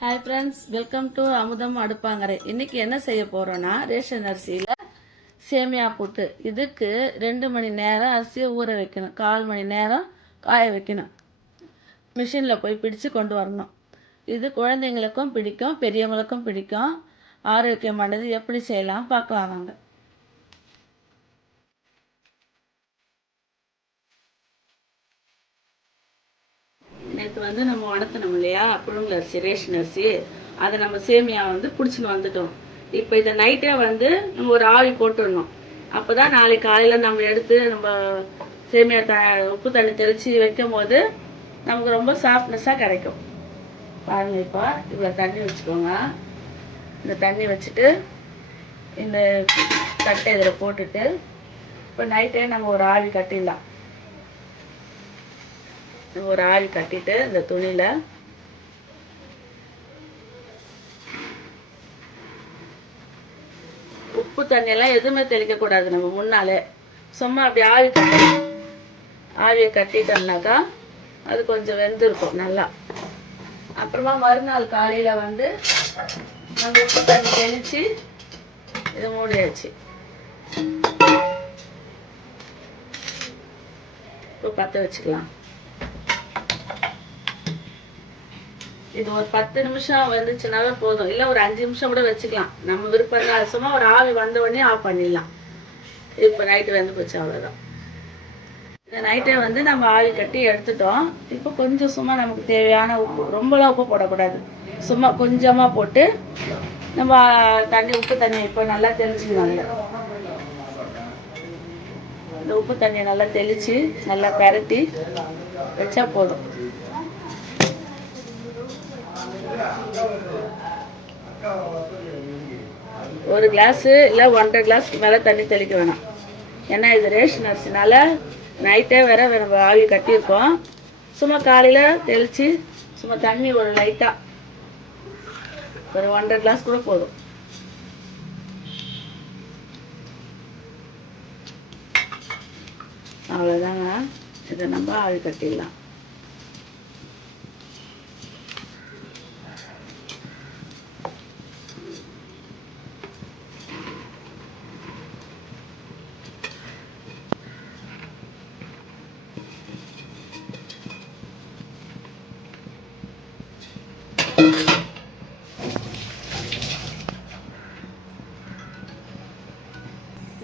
Hi friends welcome to அமுதம் அடுப்பாங்கரை. இன்னைக்கு என்ன செய்ய போகிறோன்னா ரேஷன் அரிசியில் சேமியா புட்டு இதுக்கு ரெண்டு மணி நேரம் அரிசியை ஊற வைக்கணும். கால் மணி நேரம் காய வைக்கணும். மிஷினில் போய் பிடிச்சு கொண்டு வரணும். இது குழந்தைங்களுக்கும் பிடிக்கும் பெரியவங்களுக்கும் பிடிக்கும். ஆரோக்கியமானது எப்படி செய்யலாம் பார்க்கலாம் வாங்க. நேற்று வந்து நம்ம வளர்த்தணும் இல்லையா? புழுங்கல் அரிசி ரேஷன் அரிசி அதை நம்ம சேமியா வந்து பிடிச்சின்னு வந்துட்டோம். இப்போ இதை நைட்டே வந்து நம்ம ஒரு ஆவி போட்டுடணும். அப்போ தான் நாளைக்கு காலையில் நம்ம எடுத்து நம்ம சேமியா த உப்பு தண்ணி தெளித்து வைக்கும் போது நமக்கு ரொம்ப சாஃப்ட்னஸாக கிடைக்கும். பாருங்கள் இப்போ இவ்வளோ தண்ணி வச்சுக்கோங்க. இந்த தண்ணி வச்சுட்டு இந்த தட்டை இதில் போட்டுட்டு இப்போ நைட்டே நம்ம ஒரு ஆவி கட்டிடலாம். ஒரு ஆவி கட்டிட்டு இந்த துணியில. உப்பு தண்ணி எல்லாம் எதுவுமே தெளிக்க கூடாது நம்ம முன்னாலே. சும்மா அப்படி ஆவி கட்டி ஆவியை கட்டிட்டோம்னாக்கா அது கொஞ்சம் வெந்திருக்கும் நல்லா. அப்புறமா மறுநாள் காலையில வந்து நம்ம உப்பு தண்ணி தெளிச்சு இது மூடியாச்சு. இப்போ பற்ற வச்சுக்கலாம். இது ஒரு பத்து நிமிஷம் வந்துச்சுனாவே போதும். இல்லை ஒரு அஞ்சு நிமிஷம் கூட வச்சுக்கலாம். நம்ம விருப்பம் தான் சும்மா ஒரு ஆவி வந்த உடனே ஆஃப் பண்ணிடலாம். இப்போ நைட்டு வந்து போச்சு அவ்வளோதான் இந்த நைட்டை வந்து நம்ம ஆவி கட்டி எடுத்துட்டோம். இப்போ கொஞ்சம் சும்மா நமக்கு தேவையான உப்பு. ரொம்பலாம் உப்பு போடக்கூடாது. சும்மா கொஞ்சமாக போட்டு நம்ம தண்ணி உப்பு தண்ணி இப்போ நல்லா தெளிச்சுக்கணும் இந்த உப்பு தண்ணியை நல்லா தெளித்து நல்லா பரட்டி வச்சா போதும். ஒரு கிளாஸு இல்லை ஒன்றரை கிளாஸ்க்கு மேலே தண்ணி தெளிக்க வேணாம். ஏன்னா இது ரேஷன் அரிசினால நைட்டே வேற நம்ம ஆவி கட்டியிருக்கோம். சும்மா காலையில் தெளித்து சும்மா தண்ணி ஒரு லைட்டாக ஒரு ஒன்றரை கிளாஸ் கூட போதும். அவ்வளோதாங்க இதை நம்ம ஆவி கட்டிடலாம்.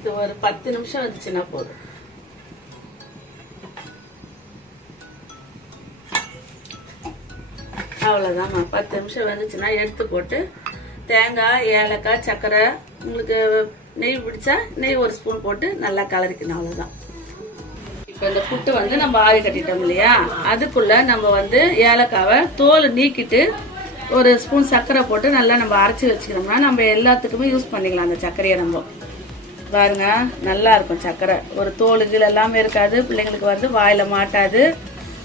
இது ஒரு பத்து நிமிஷம் வந்துச்சுன்னா போதும். அவ்வளோதாம்மா பத்து நிமிஷம் வந்துச்சுன்னா எடுத்து போட்டு தேங்காய் ஏலக்காய் சர்க்கரை உங்களுக்கு நெய் பிடிச்சா நெய் ஒரு ஸ்பூன் போட்டு நல்லா கலரிக்கணும். அவ்வளோதான் இப்போ இந்த புட்டு வந்து நம்ம ஆறி கட்டிட்டோம் இல்லையா? அதுக்குள்ள நம்ம வந்து ஏலக்காவை தோல் நீக்கிட்டு ஒரு ஸ்பூன் சர்க்கரை போட்டு நல்லா நம்ம அரைச்சி வச்சுக்கிறோம்னா நம்ம எல்லாத்துக்குமே யூஸ் பண்ணிக்கலாம் அந்த சர்க்கரையை நம்ம. பாருங்க நல்லா இருக்கும் சர்க்கரை ஒரு தோலுகள் எல்லாமே இருக்காது பிள்ளைங்களுக்கு வந்து வாயில மாட்டாது.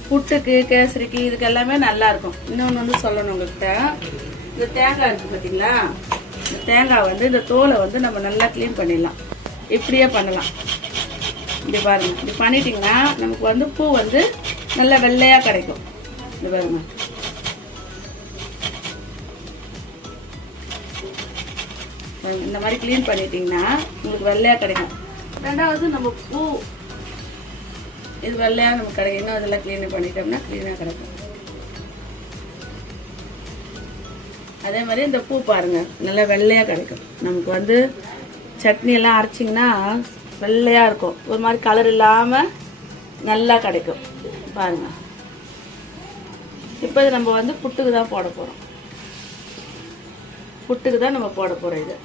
புட்டுக்கு கேசரிக்கு இதுக்கு எல்லாமே நல்லா இருக்கும். இன்னொன்று வந்து சொல்லணும் உங்கள்கிட்ட இந்த தேங்காய் இருக்கு பார்த்தீங்களா இந்த தேங்காய் வந்து இந்த தோலை வந்து நம்ம நல்லா க்ளீன் பண்ணிடலாம். இப்படியே பண்ணலாம். இப்படி பாருங்க. இப்படி பண்ணிட்டீங்கன்னா நமக்கு வந்து பூ வந்து நல்லா வெள்ளையாக கிடைக்கும். இது பாருங்க. இந்த மாதிரி க்ளீன் பண்ணிட்டீங்கன்னா உங்களுக்கு வெள்ளையா கிடைக்கும். ரெண்டாவது நம்ம பூ இது வெள்ளையா நமக்கு கிடைக்கும். இன்னும் அதெல்லாம் க்ளீன் பண்ணிட்டோம்னா க்ளீனாக கிடைக்கும். அதே மாதிரி இந்த பூ பாருங்க நல்லா வெள்ளையா கிடைக்கும். நமக்கு வந்து சட்னி எல்லாம் அரைச்சிங்கன்னா வெள்ளையா இருக்கும். ஒரு மாதிரி கலர் இல்லாம நல்லா கிடைக்கும். பாருங்க. இப்போ இது நம்ம வந்து புட்டுக்கு தான் போட போகிறோம் புட்டுக்கு தான் நம்ம போட போகிறோம் இது.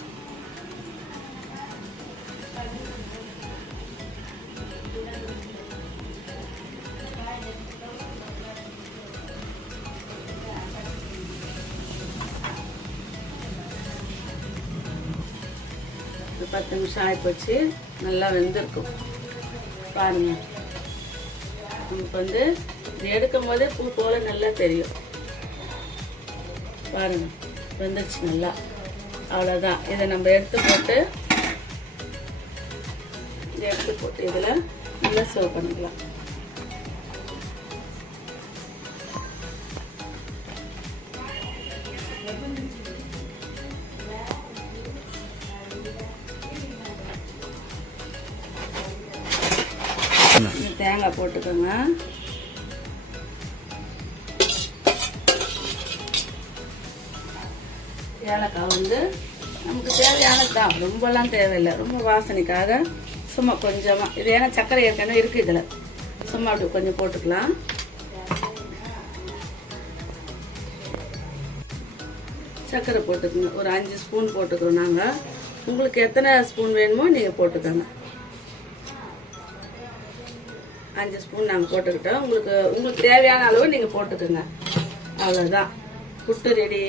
பத்து நிமிஷம் ஆகிப்போச்சு நல்லா வெந்திருக்கும். பாருங்கள் நமக்கு வந்து எடுக்கும் போதே பூ போல நல்லா தெரியும். பாருங்க. வெந்துருச்சு நல்லா. அவ்வளோதான் இதை நம்ம எடுத்து போட்டு இதை எடுத்து போட்டு இதில் நல்லா சர்வ் பண்ணிக்கலாம். தேங்காய் போட்டுக்கோங்க. ஏலக்காய் வந்து நமக்கு தேவையானது தான். ரொம்பலாம் தேவையில்லை. ரொம்ப வாசனைக்காக சும்மா கொஞ்சமாக இது ஏன்னா சர்க்கரை ஏற்கனவே இருக்குது இதில். சும்மா அப்படி கொஞ்சம் போட்டுக்கலாம். சர்க்கரை போட்டுக்கோங்க. ஒரு அஞ்சு ஸ்பூன் போட்டுக்கிறோம் நாங்கள் உங்களுக்கு எத்தனை ஸ்பூன் வேணுமோ நீங்கள் போட்டுக்கோங்க. அஞ்சு ஸ்பூன் நாங்கள் போட்டுக்கிட்டோம். உங்களுக்கு உங்களுக்கு தேவையான அளவு நீங்கள் போட்டுக்கோங்க. அவ்வளோதான் புட்டு ரெடி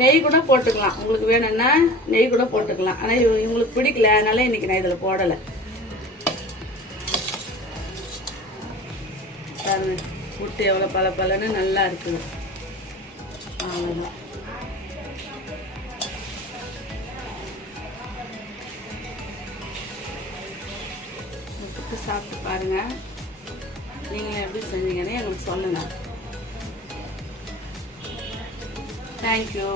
நெய் கூட போட்டுக்கலாம். உங்களுக்கு வேணும்னா நெய் கூட போட்டுக்கலாம். ஆனால் இவங்களுக்கு பிடிக்கல. அதனால இன்னைக்கு நான் இதில் போடலை. பாருங்க. புட்டு எவ்வளோ பல பலன்னு நல்லா இருக்குது. அவ்வளோதான் இந்த சாப்பிட்டு பாருங்க. நீங்கள் எப்படி செஞ்சீங்கன்னு எங்களுக்கு சொல்லுங்கள் தேங்க்யூ